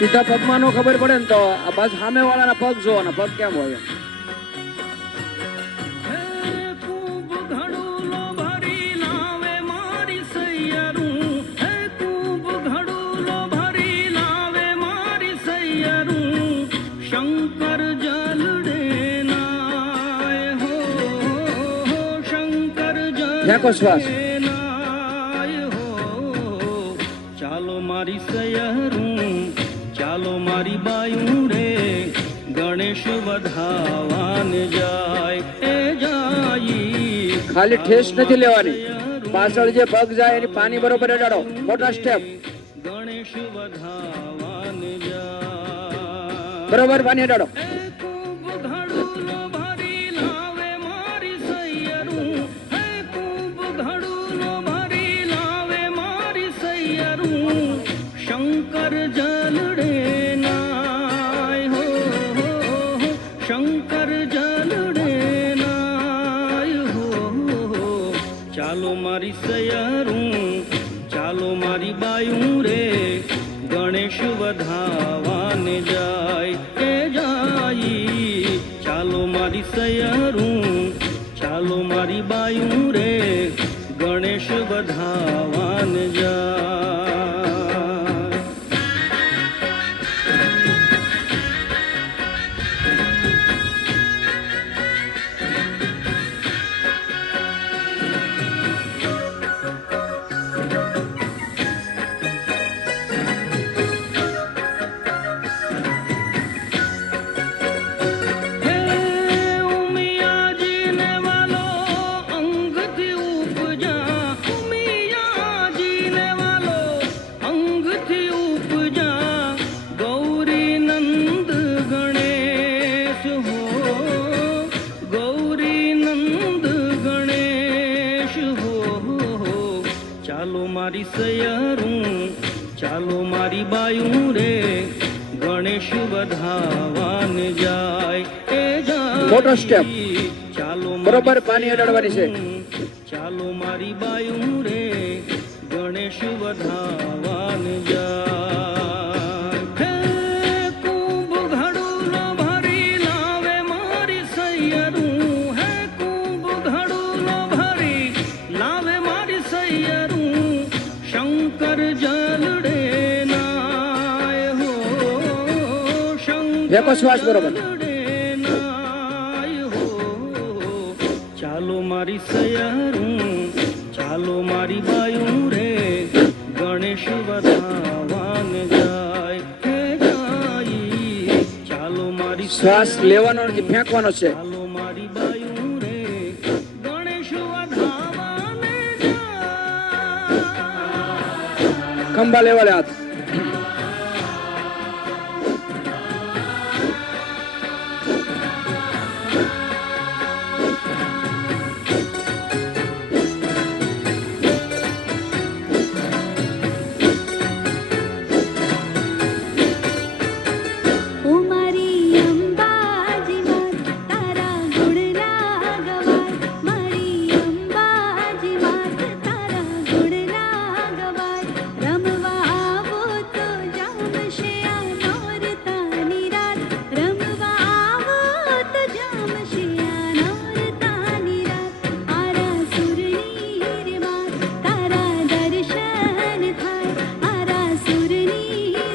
સીધા પગમાં નો ખબર પડે ને તો આ બાજુ સામે વાળાના પગ જોવાના પગ કેમ હોય શંકર જલડે નાય હો શંકર નાખો શ્વાસ ચાલો મારી સયરું ચાલો મારી બાયું રે ગણેશ વધાવાન જાય એ જાય ખાલી ઠેસ નથી લેવાની પાછળ જે પગ જાય એની પાણી બરોબર અડાડો મોટા સ્ટેપ ગણેશ વધાવાન જાય બરોબર પાણી અડાડો શંકર જલડે નાય હો શંકર જલડે નાય હો ચાલો મારી સયરું ચાલો મારી બાયું રે ગણેશ વધાવાન જાય એ જાય ચાલો મારી સયરું ચાલો મારી બાયું રે ગણેશ વધાવાન જાય ચાલો મારી સયરું ચાલો મારી બાયું રે ગણેશ વધાવાન જાય એ જાય મોટો સ્ટેપ ચાલો બરોબર પાણી અડાડવાની છે ચાલો મારી બાયું રે ગણેશ વધાવાન જાય શંકર જલડે નાય હો ફેંકો શ્વાસ બરોબર નાય હો ચાલો મારી સયરું ચાલો મારી બાયું રે ગણેશ વધાવાન જાય હે જાય ચાલો મારી શ્વાસ લેવાનો નથી ફેંકવાનો છે ચાલો મારી બાયું રે ગણેશ વધાવાન જાય ખંભા લેવાલે હાથ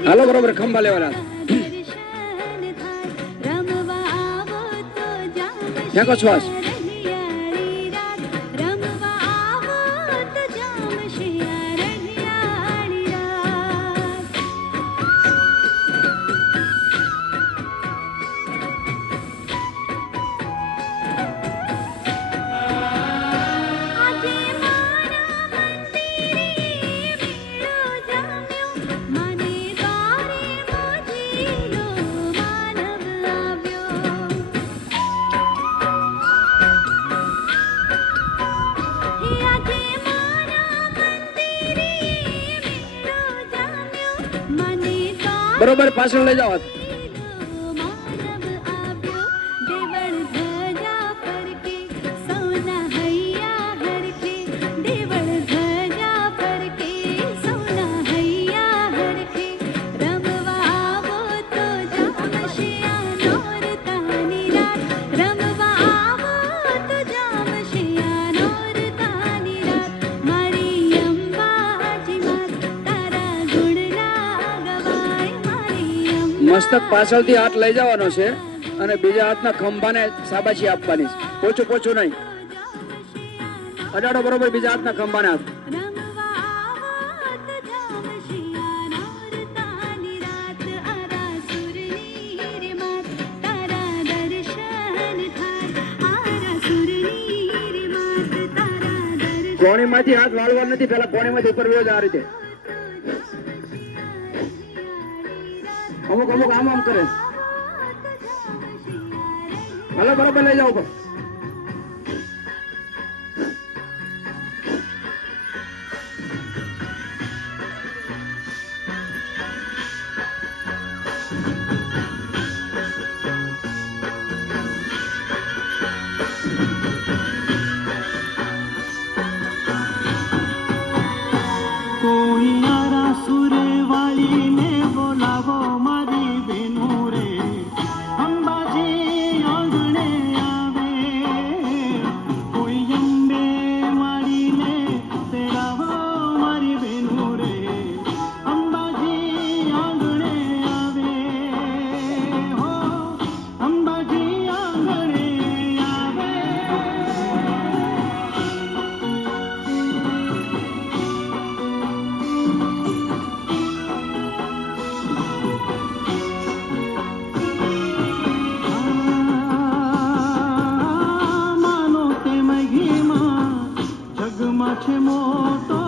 હાલો બરોબર ખંભા લેવાના ફેંકો શ્વાસ બરોબર પાછળ લઈ જાઓ મસ્તક પાછળથી હાથ લઈ જવાનો છે અને બીજા હાથના ખંભાને શાબાશી આપવાની છે. પોચું પોચું નહીં, અડાડો બરોબર બીજા હાથના ખંભાને હાથ. કોણીમાંથી હાથ વાળવા નથી, પેલા કોણીમાંથી ઉપર વ્યો આ રીતે. અમુક અમુક આમ આમ કરે. ભલે બરોબર લઈ જાઓ ઉપર. કોઈ આરા સુરે વાળીને બોલાવો મારી બેનો રે, અંબાજી આંગણે આવે. કોઈ અંબે માળીને તેડાવો મારી બેનો રે, અંબાજી આંગણે આવે. હો અંબાજી આંગણે આવે. માનો તે મહિમા જગમાં છે મોટો,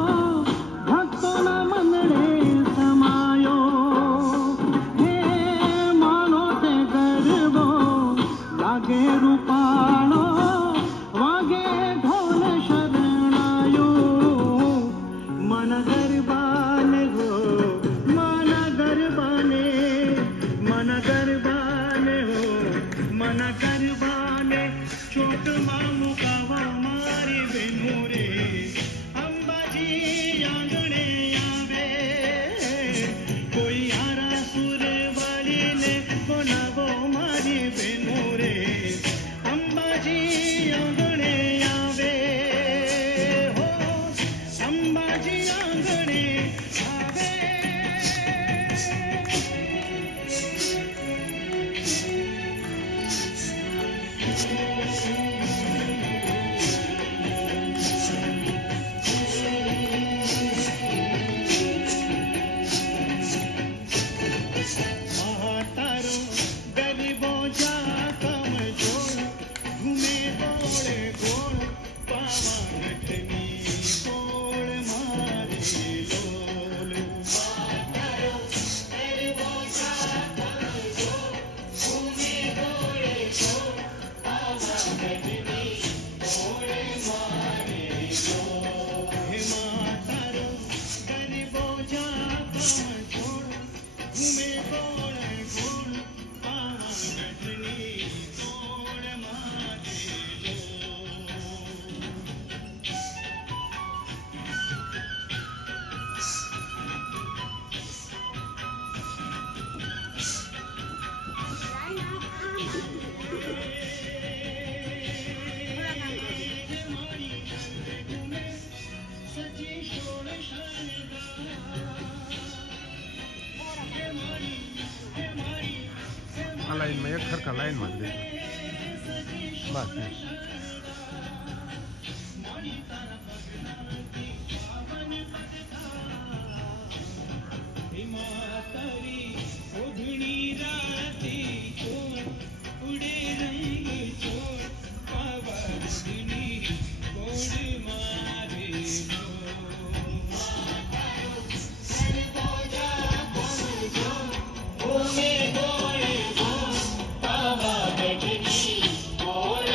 ભક્તોના મનડે સમાયો. હે માનો તે ગરબો લાગે રૂપાળો, વાગે ઢોલ શરણાયો. મન ગરબાને હો મન ગરબાને, મન ગરબાને હો મન ગરબાને, ચોટમાં મુકાવા મારી બેનો રે, અંબાજી આંગણે આવે. કોઈ આરા સુર વાળીને બોલાવો મારી બેનો રે, અંબાજી આંગણે આવે. હો અંબાજી આંગણે આવે. મહાતારો ગરીબો જા કમ જોડ, ઘૂમે ગોળે ગોળ પાવાગઢની ગોળ મારી લોલ. મહાતારો ગરીબો જા કમ જોડ, ઘૂમે ગોળે ગોળ પાવાગઢની ગોળ મારી લોલ. હે મહાતારો ગરીબો જા કમ જોડ, ઘૂમે ગોળે ગોળ પાવાગઢની ગોળ મારી લોલ. આ લાઈનમાં એક સરખા લાઈનમાં જ રહેજો. બસ ગોળે ગોળ પાવાગઢની ગોળ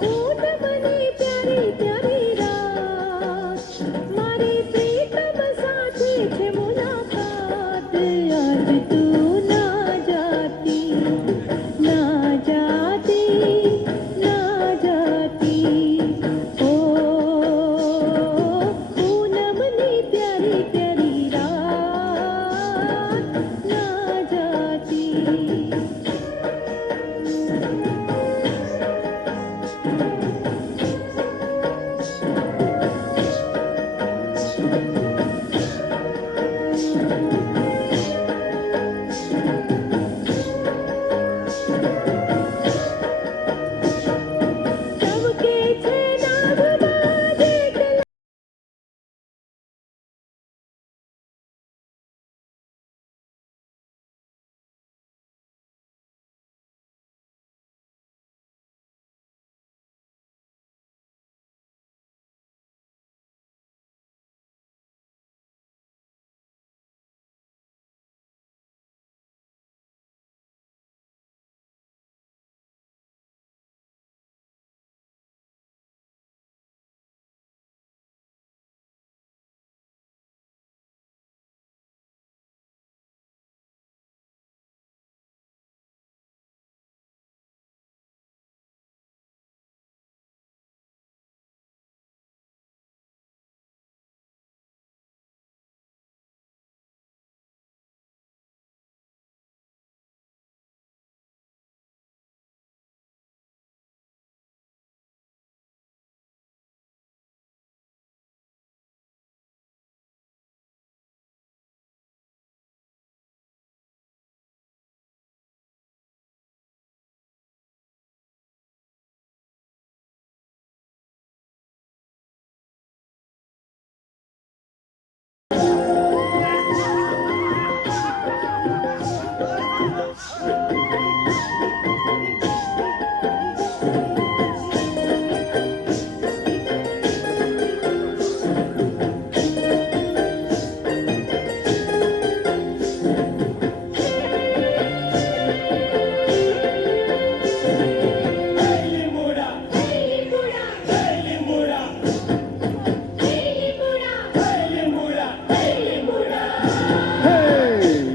પૂનમની પ્યારી પ્યારી રાત, મારી પ્રીતમ સાથે છે મુલાકાત. આજ તું ના જાતી, ના જાતી, ના જાતી. ઓ પૂનમની પ્યારી પ્યારી રાત, ના જાતી. ચમકે છે નાગમાં જેટલા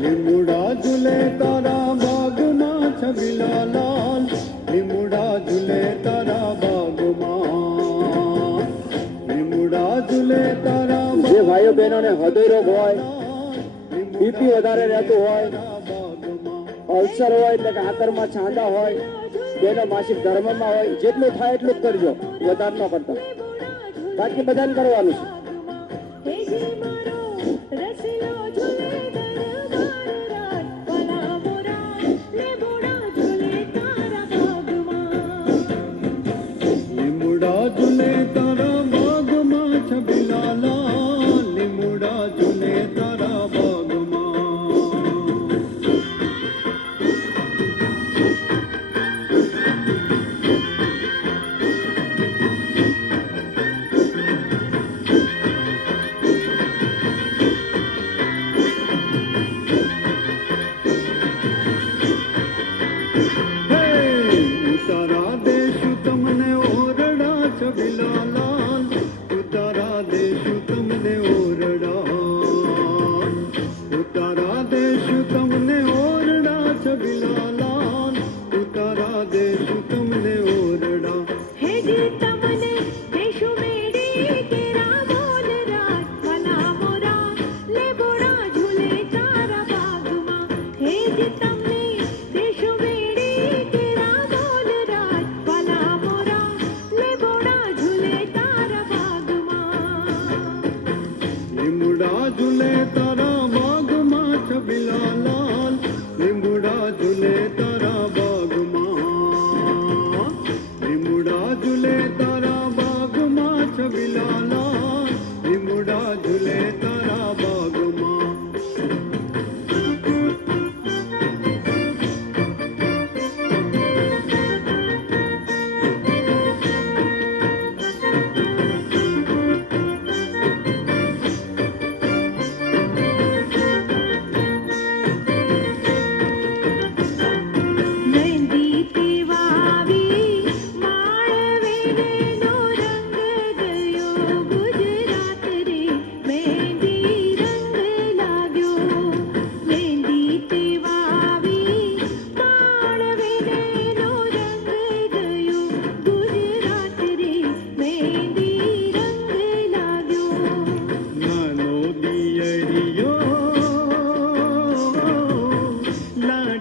લીમડા ઝૂલે તારા બાગમાં છબીલા લાલ, લીમડા ઝૂલે તારા બાગમાં, લીમડા ઝૂલે તારા જે ભાઈઓ બહેનોને હૃદય રોગ હોય, બીપી વધારે રહેતું હોય, અલ્સર હોય એટલે કે આંતરમાં છાંડા હોય, બેનો માસિક ધર્મમાં હોય, જેટલું થાય એટલું જ કરજો, વધારે ન કરતા. બાકી બધાને કરવાનું છે. હેજી મારો રસીલો ઝૂલે દરબાર રાત, ભલા મોરા લેબોડા ઝૂલે તારા બાગમાં. લીમડા ઝૂલે તારા બાગમાં છબીલા લાલ, લીમડા ઝૂલે તારા બાગમાં. ઉતારા દેશું તમને ઓરડા છબીલા લાલ, ઉતારા દેશું તમને ઓરડા, ઉતારા દેશું તમને ઓરડા છબીલા લાલ, ઉતારા દેશું તમને ઓરડા. હેજી તમને દેશું મેડી કેરા બોલ રાત, ભલા મોરા લેબોડા ઝૂલે તારા બાગમાં. હેજી તમને દેશું મેડી કેરા બોલ રાત, ભલા મોરા લેબોડા ઝૂલે તારા બાગમાં. લીમડા ઝૂલે તારા બાગમાં છબીલા લાલ,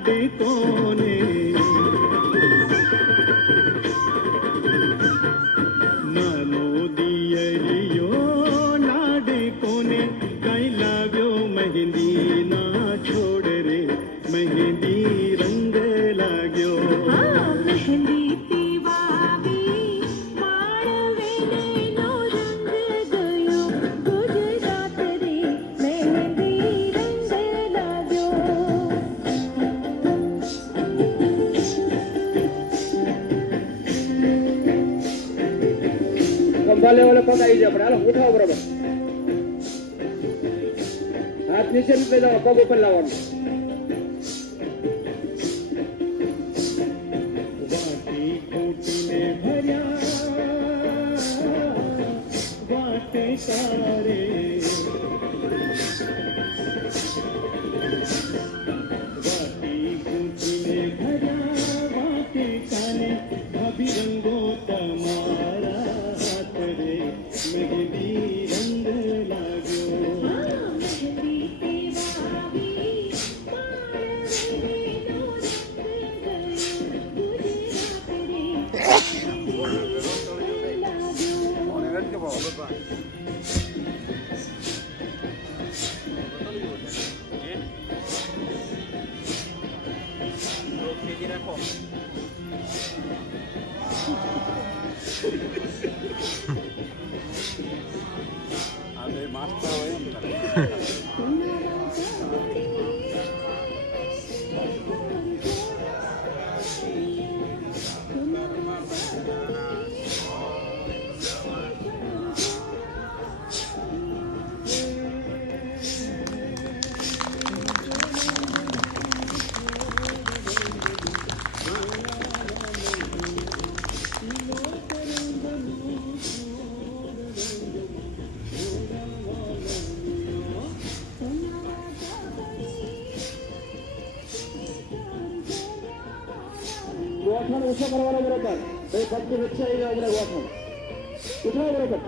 લાડે કોને નાનો દિયરિયો લાડે કોને કઈ લાવ્યો મહેંદી ના છોડ રે મહેંદી રંગ લાગ્યો મહેંદી પીવાવી માળવેલીનો રંગ ગયો ગુજરાત રે મહેંદી રંગ લાગ્યો ખંભા લેવલે પગ આવી જાય પણ હાલો ઉઠાવો બરાબર હાથ નીચે મૂકી દો પગ ઉપર લાવવાનું વાટી ખૂટીને ભર્યા વાટે તારે વાટી ખૂટીને ભર્યા વાટે કાને ભાભી રંગો તમારા હાથ રે મહેંદી રંગ લાગ્યો મહેંદી પીવાવી માળવેલીનો રંગ ગયો ગુજરાત રે મહેંદી રંગ લાગ્યો ગોઠણ ઓછો કરવાનો બરોબર તો પગની વચ્ચે આવી જાય આપણે ગોઠણ ઉઠાવો બરોબર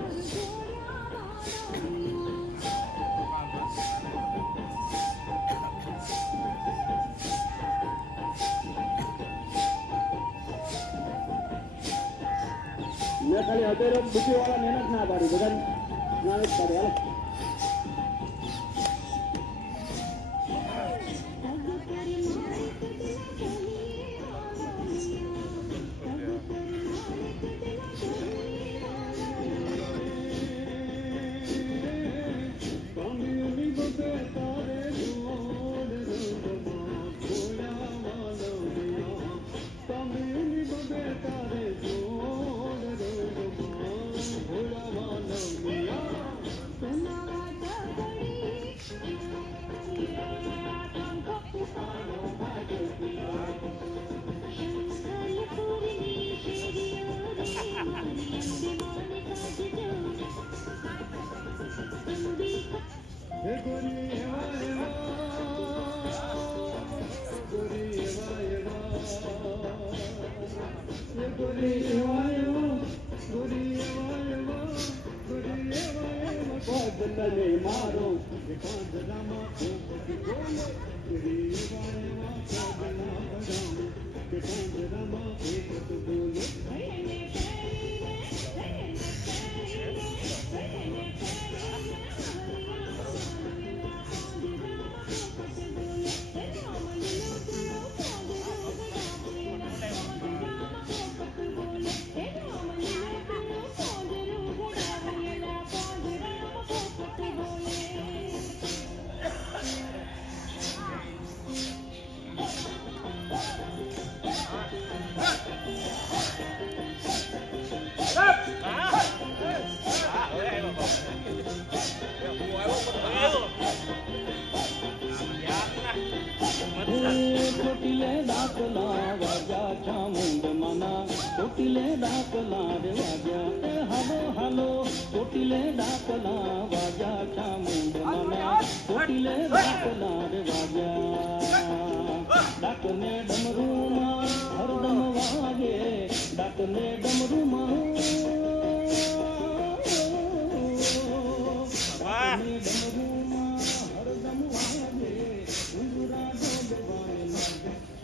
મેં ખાલી હદેરો બુકી વાળા મહેનત ના પાડી બધા ના જ પાડી હાલો કામિની બબે તારે જોડ રંગમાં ભોળા વાલમિયા કામિની બબે તારે જોડ રંગમાં ભોળા વાલમિયા હે ગોરી એવા એવા ગોરી એવા એવા હે ગોરી એવા એવા ગોરી એવા એવા ગોરી એવા એવા કોદલને મારો કાંદરામાં પોપટ બોલે ગોરી એવા એવા કોદલા બગામ કે કાંદરામાં પોપટ બોલે ચોટીલે ડાકલા વાગ્યા ચામુંડ મના ચોટીલે ડાકલા રે વાગ્યા હાલો હાલો ચોટીલે ડાકલા વાગ્યા ચામુંડ મના ચોટીલે ડાકલા રે વાગ્યા ડાકને ડમરૂમાં હરદમ વાગે ડાકને ડમરૂમાં ડમરૂમાં હરદમ વાગે ઉંદરા ડોલવાને લાગે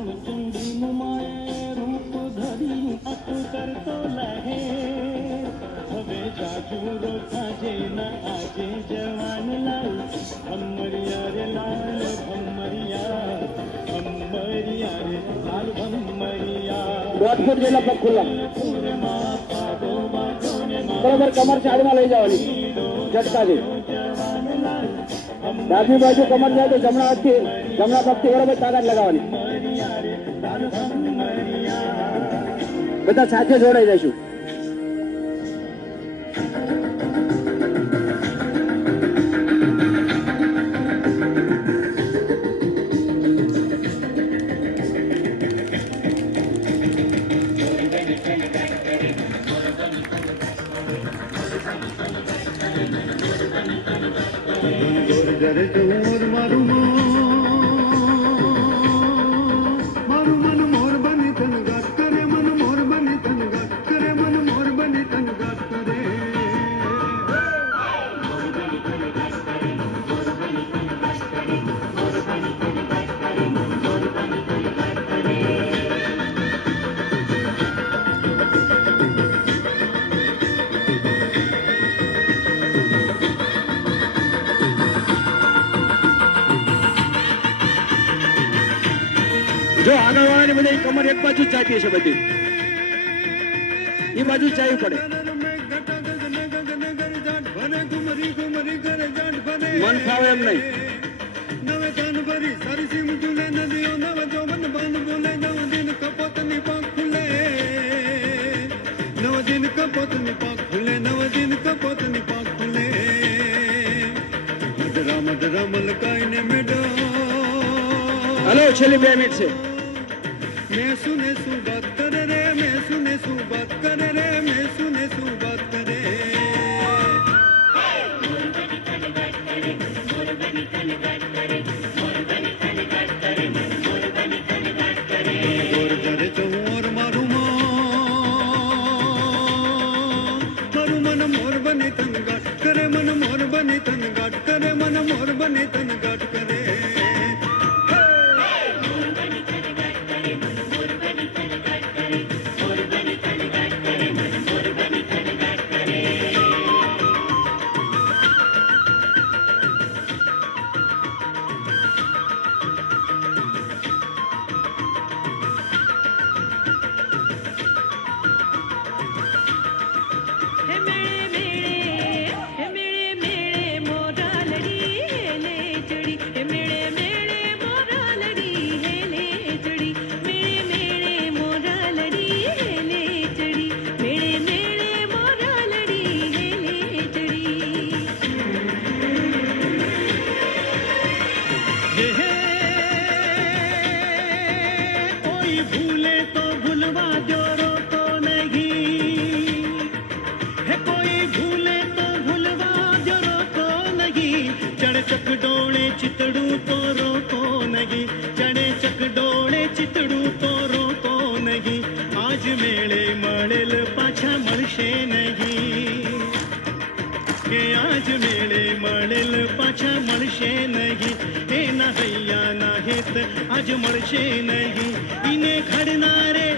ચંડી માએ રૂપ ધરી અત કરતો લહે હવે જાજુ રોકાજે ના આજે જવાન લાલ ભમરિયા રે લાલ ભમરિયા ભમરિયા રે લાલ ભમરિયા 1 ફૂટ જેટલા પગ ખુલ્લા બરોબર કમર સાઈડમાં લઈ જવાની ઝટકાથી ડાબી બાજુ કમર જાય તો જમણા પગથી બરોબર તાકાત લગાવવાની બધા સાથે જોડાઈ જઈશું જરે ચોર મારું મન મોર બની તન ગાત કરે મન મોર બની તન ગાત કરે મન મોર બની તન ગાત કરે જો આગળ વાળાની બધી કમર એક બાજુ જ જાતી હશે બધી એ બાજુ જ જવું પડે મન ફાવે એમ નહીં નવે તન ભરી સરસી મુજુલે નદીઓ નવ જોબન બાંધ બોલે નવ દિન કપોતની પાંખ ખુલે નવ દિન કપોતની પાંખ ખુલે નવ દિન કપોતની પાંખ ખુલે મધરા મલકાઈને મેડો હલો છેલ્લી 2 મિનિટ છે मैं सुने सु बात करे रे मैं सुने सु बात करे रे मैं सुने सु बात करे और जरे चोर मारू मन मोर बनी तन गाट करे मन मोर बनी तन गाट करे मन मोर बनी तन गाट करे ચકડોળે ચિતડું તો રોકો નહીં ચડે ચકડોળે ચિતડું તો રોકો નહીં આજ મેળે મળેલ પાછા મળશે નહીં કે આજ મેળે મળેલ પાછા મળશે નહીં એના હૈયાના હેત આજ મળશે નહીં ઈને ખડનારે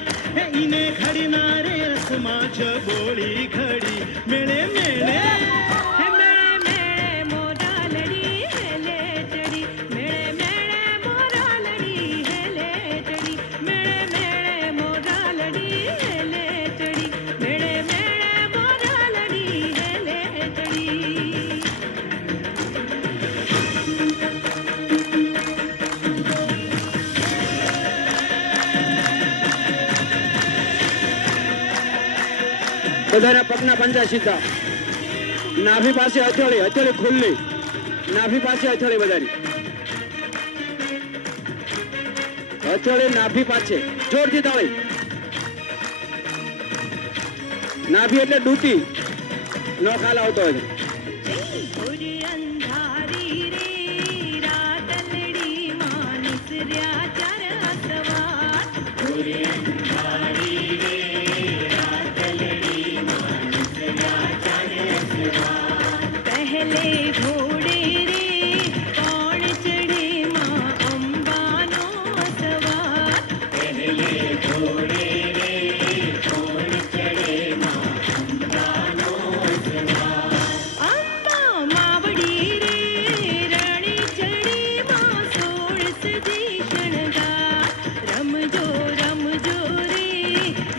રસમાં છબોળી ખડી મેળે મેળે બધાના પગના પંજા સીધા નાભી પાસે હથેળી ખુલ્લી નાભી પાસે હથેળી બધાની હથેળી નાભી પાસે જોરથી તાળી નાભી એટલે ડૂટી નો ખાલ આવતો હોય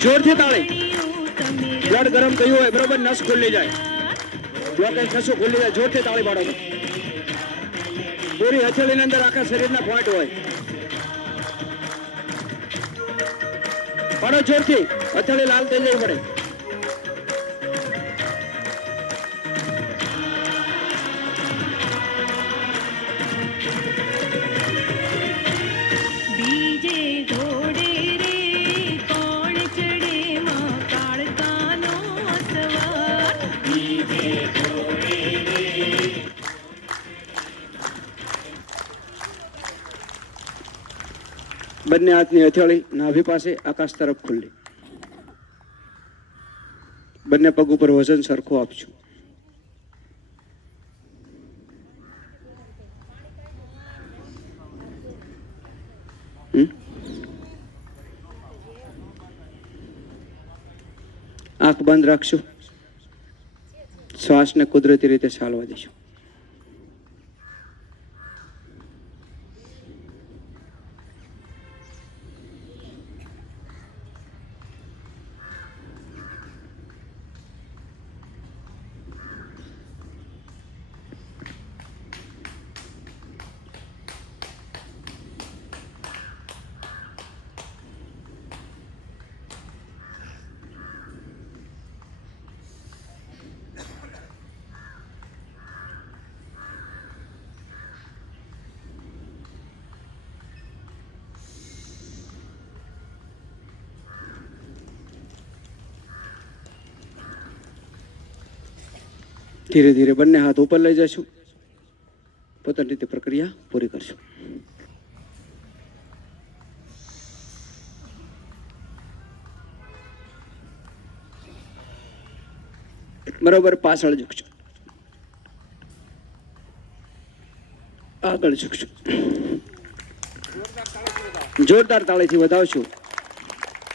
જોરથી તાળી. બ્લડ ગરમ થયું હોય બરોબર, નસ ખુલ્લી જાય, બ્લોકેજ નસો ખુલ્લી જાય, જોરથી તાળી પાડો. પૂરી હથેળીની અંદર આખા શરીરના પોઈન્ટ હોય. પાડો જોરથી, હથેળી લાલ થઈ જવી પડે. બીજે ઘોડે રે કોણ ચડે માં કાળકાનો સવાર બંને હાથની હથેળી નાભી પાસે આકાશ તરફ ખુલ્લી. બંને પગ ઉપર વજન સરખું આપજો. આંખ બંધ રાખશું. શ્વાસને કુદરતી રીતે ચાલવા દઈશું. ધીરે ધીરે બંને હાથ ઉપર લઈ જશું. પોતાની રીતે પ્રક્રિયા પૂરી કરશું. બરોબર, પાછળ ઝૂકશું, આગળ ઝૂકશું. જોરદાર તાળીથી વધાવશું.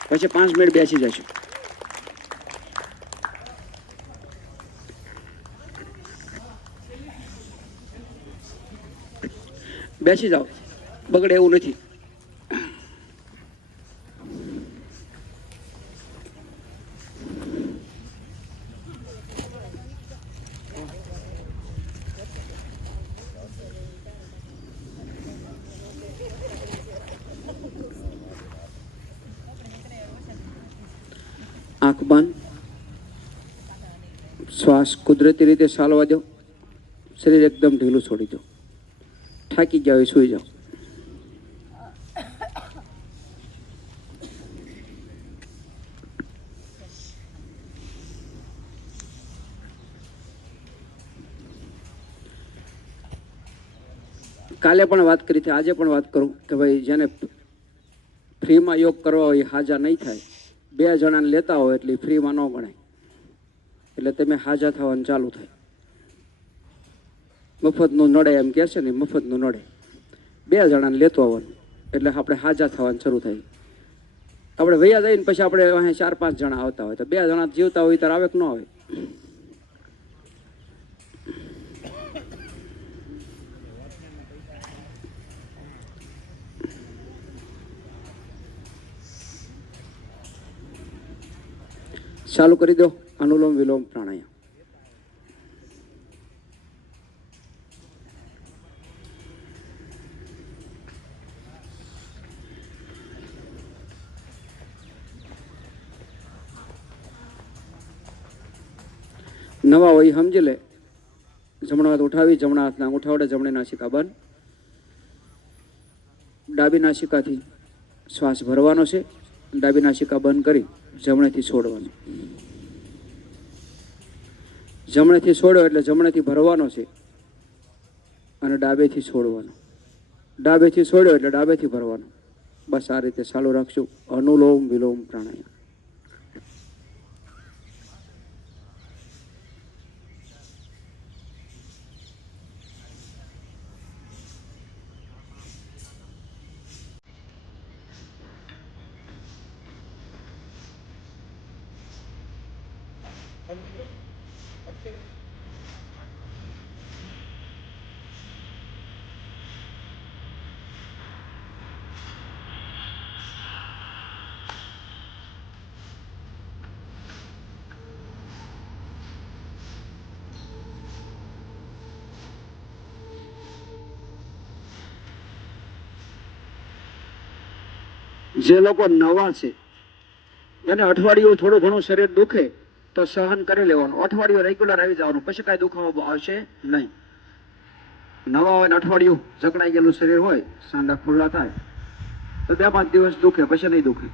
પછી 5 મિનિટ બેસી જશું. બેસી જાઓ, બગડે એવું નથી. આંખ બંધ. શ્વાસ કુદરતી રીતે ચાલવા દો. શરીર એકદમ ઢીલું છોડી દો. થાકી જાઓ, સુઈ જાઓ. કાલે પણ વાત કરી હતી, આજે પણ વાત કરું કે ભાઈ જેને ફ્રીમાં યોગ કરવા હોય એ હાજા નહીં થાય. 2 જણાને લેતા હોય એટલે ફ્રીમાં ન ગણાય. એટલે તમે હાજા થવાનું ચાલુ થાય. મફતનું નડે એમ કહે છે ને, મફતનું નડે. 2 જણાને લેતો આવવાનું એટલે આપણે હાજા થવાનું શરૂ થાય. આપણે વૈયા જઈને પછી આપણે અહીં 4-5 જણા આવતા હોય તો 2 જણા જીવતા હોય ત્યારે આવે કે ન આવે. ચાલુ કરી દો અનુલોમ વિલોમ પ્રાણાયામ. નવા હોય સમજી લે. જમણો હાથ ઉઠાવી, જમણા હાથના અંગૂઠા વડે જમણી નાસિકા બંધ. ડાબી નાસિકાથી શ્વાસ ભરવાનો છે. ડાબી નાસિકા બંધ કરી જમણેથી છોડવાનો. જમણેથી છોડો એટલે જમણેથી ભરવાનો છે અને ડાબેથી છોડવાનો. ડાબેથી છોડ્યો એટલે ડાબેથી ભરવાનો. બસ આ રીતે ચાલુ રાખશું. અનુલોમ વિલોમ પ્રાણાયામ. જે લોકો નવા છે એને અઠવાડિયું થોડું ઘણું શરીર દુખે તો સહન કરી લેવાનું, અઠવાડિયું રેગ્યુલર આવી જવાનું, પછી કાંઈ દુખાવો આવશે નહીં. નવા હોય ને અઠવાડિયું જકડાઈ ગયેલું શરીર હોય, સાંધા ખુલ્લા થાય તો 2-5 દિવસ દુખે, પછી નહીં દુખે.